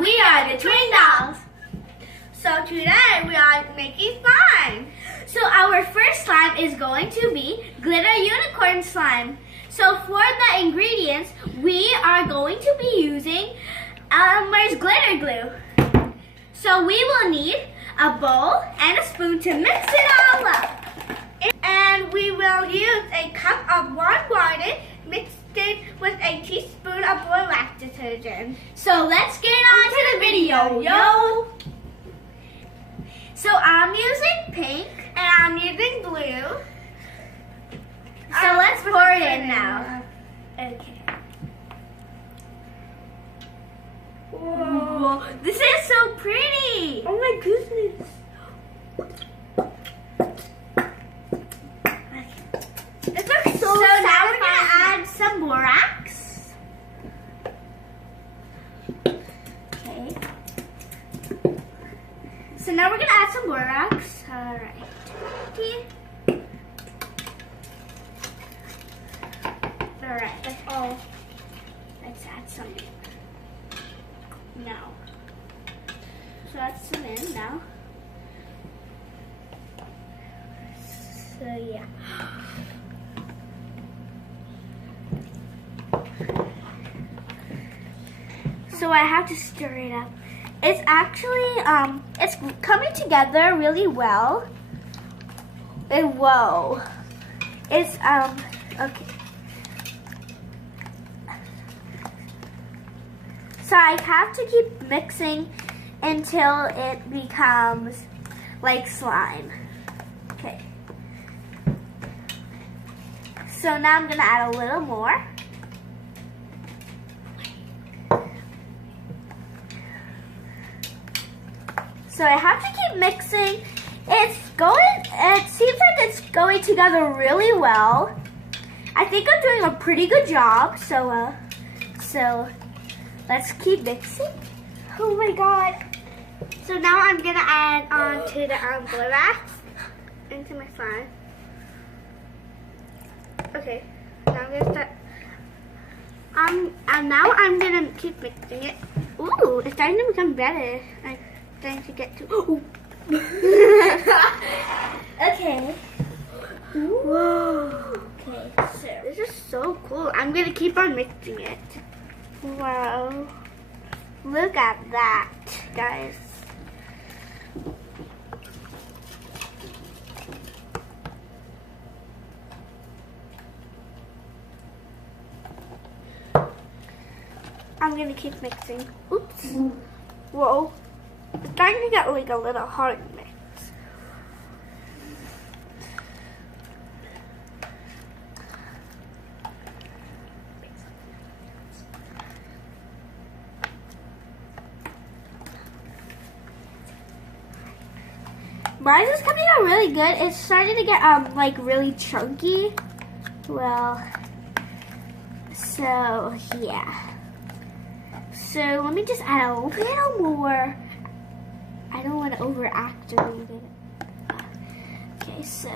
We are the Twin Dolls. So today we are making slime. So our first slime is going to be glitter unicorn slime. So for the ingredients, we are going to be using Elmers glitter glue. So we will need a bowl and a spoon to mix it all up. And we will use a cup of warm water mixed in with a teaspoon of Borax detergent. So let's get on to the video, yo! So I'm using pink and I'm using blue. So let's pour it in now. Okay. Whoa, this is so pretty! Oh my goodness! This looks so now we're gonna add some borax. Okay. So now we're gonna add some borax. Alright. Alright, that's all. Let's add some now. So add some in now. So yeah. So I have to stir it up. It's actually, it's coming together really well. And whoa. It's, okay. So I have to keep mixing until it becomes like slime. Okay. So now I'm gonna add a little more. So I have to keep mixing. It seems like it's going together really well. I think I'm doing a pretty good job. So let's keep mixing. Oh my god. So now I'm gonna add on to the borax into my slime. Okay, now I'm gonna start. Now I'm gonna keep mixing it. Ooh, it's starting to become better. I'm starting to get to. Ooh. Okay. Ooh. Whoa. Okay, so this is so cool. I'm gonna keep on mixing it. Wow. Look at that, guys. I'm gonna keep mixing. Oops. Whoa. It's starting to get like a little hard mix. Mine is coming out really good. It's starting to get like really chunky. Well, so yeah. So let me just add a little more. I don't want to overactivate it. Okay, so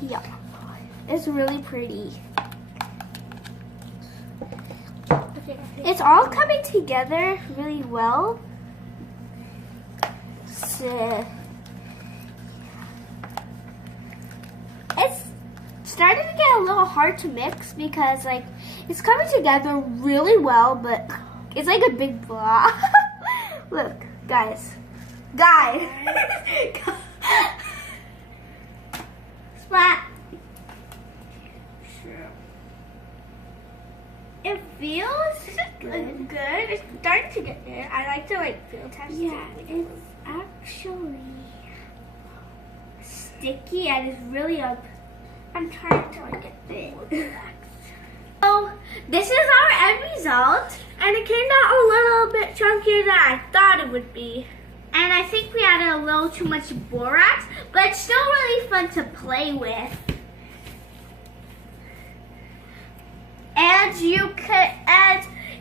yeah, it's really pretty. It's all coming together really well. So it's starting to get a little hard to mix because like it's coming together really well, but it's like a big blob. Look, guys. Splat. It feels good. It's starting to get there. I like to like feel test. Yeah, it's actually sticky and it's really up. I'm trying to like get big. So this is our end result, and it came out a little bit chunkier than I thought it would be. And I think we added a little too much borax, but it's still really fun to play with. And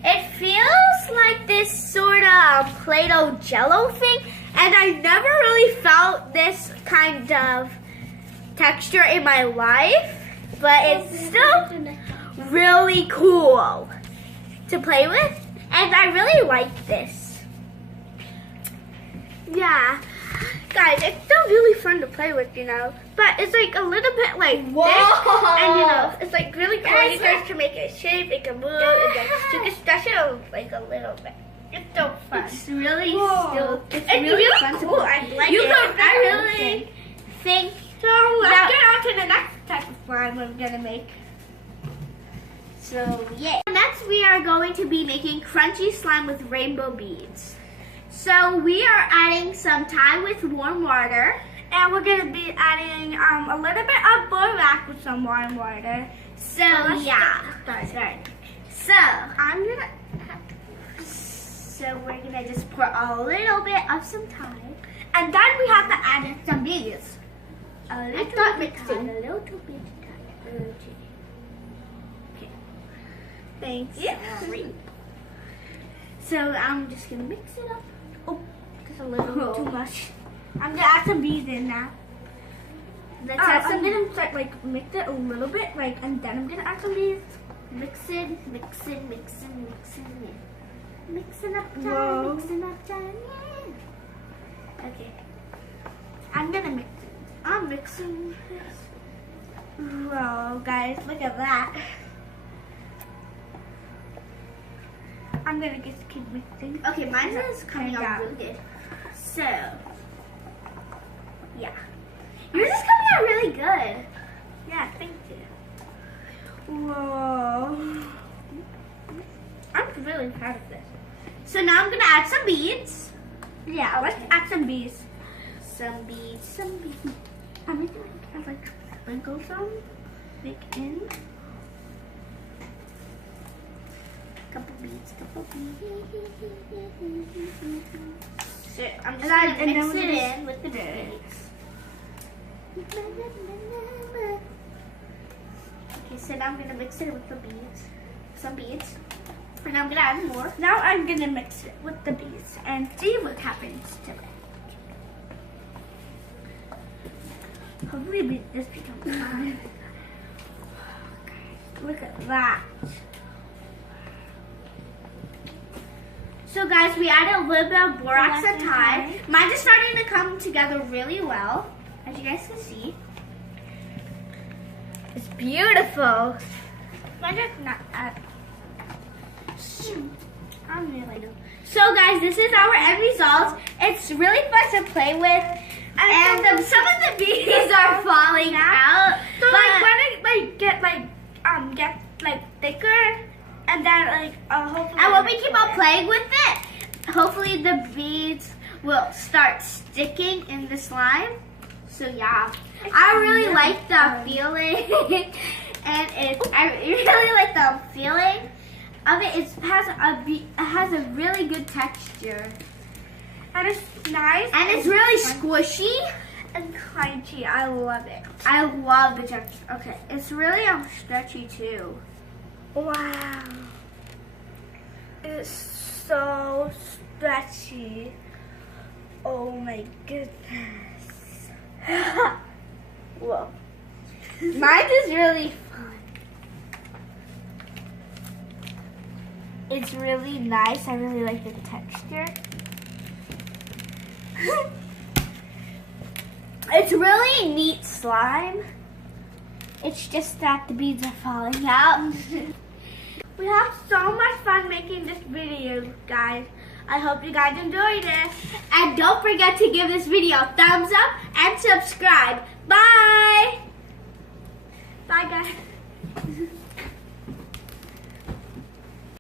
it feels like this sort of Play-Doh Jello thing, and I never really felt this kind of texture in my life, but it's still really cool to play with. And I really like this. Yeah. Guys, it's still really fun to play with, you know. But it's like a little bit like thick. And you know, it's like really cool. You guys can make it shape, it can move, you can stretch it like a little bit. It's so fun. It's really it's really fun cool. I like it. I really think so. Let's get on to the next type of slime we're gonna make. So yeah. Next we are going to be making crunchy slime with rainbow beads. So we are adding some Tide with warm water. And we're gonna be adding a little bit of Borax with some warm water. So yeah. So we're gonna just pour a little bit of some Tide. And then we have to add in some beads. A little bit of Tide. Okay. Thanks. Yeah. So I'm just gonna mix it up. Oh, just a little too much. I'm gonna add some beads in now. Let's add some. I'm gonna start like mix it a little bit, and then I'm gonna add some beads. Mixing up time, mixing up time, yeah. Okay. I'm gonna mix it. I'm mixing this. Whoa, guys, look at that. I'm gonna just keep mixing. Okay, mine is coming out really good. So, yeah. Yours is coming out really good. Yeah, thank you. Whoa. I'm really proud of this. So now I'm gonna add some beads. Yeah, let's add some beads. Some beads. I'm gonna like sprinkle some, make in. Couple beads. So I'm just And gonna then mix we're it gonna in with the beads. Okay, so now I'm gonna mix it with the beads. Some beads. And I'm gonna add more. Now I'm gonna mix it with the beads and see what happens to it. Hopefully this becomes fine. Look at that. So guys, we added a little bit of Borax and Tide. Mine is starting to come together really well, as you guys can see. It's beautiful. Mine is not I'm really new. So guys, this is our end result. It's really fun to play with. And some of the beads are falling out. So like when it get thicker, and then hopefully. And when we keep on playing with it, hopefully the beads will start sticking in the slime. So yeah, I really like the feeling, and I really like the feeling of it. It has a really good texture. And it's nice. And it's really squishy and crunchy. I love it. I love the texture. Okay, it's really stretchy too. Wow. It's so stretchy. Oh my goodness. Whoa. Mine is really fun. It's really nice. I really like the texture. It's really neat slime. It's just that the beads are falling out. We have so much fun making this video, guys. I hope you guys enjoyed it. And don't forget to give this video a thumbs up and subscribe. Bye! Bye, guys.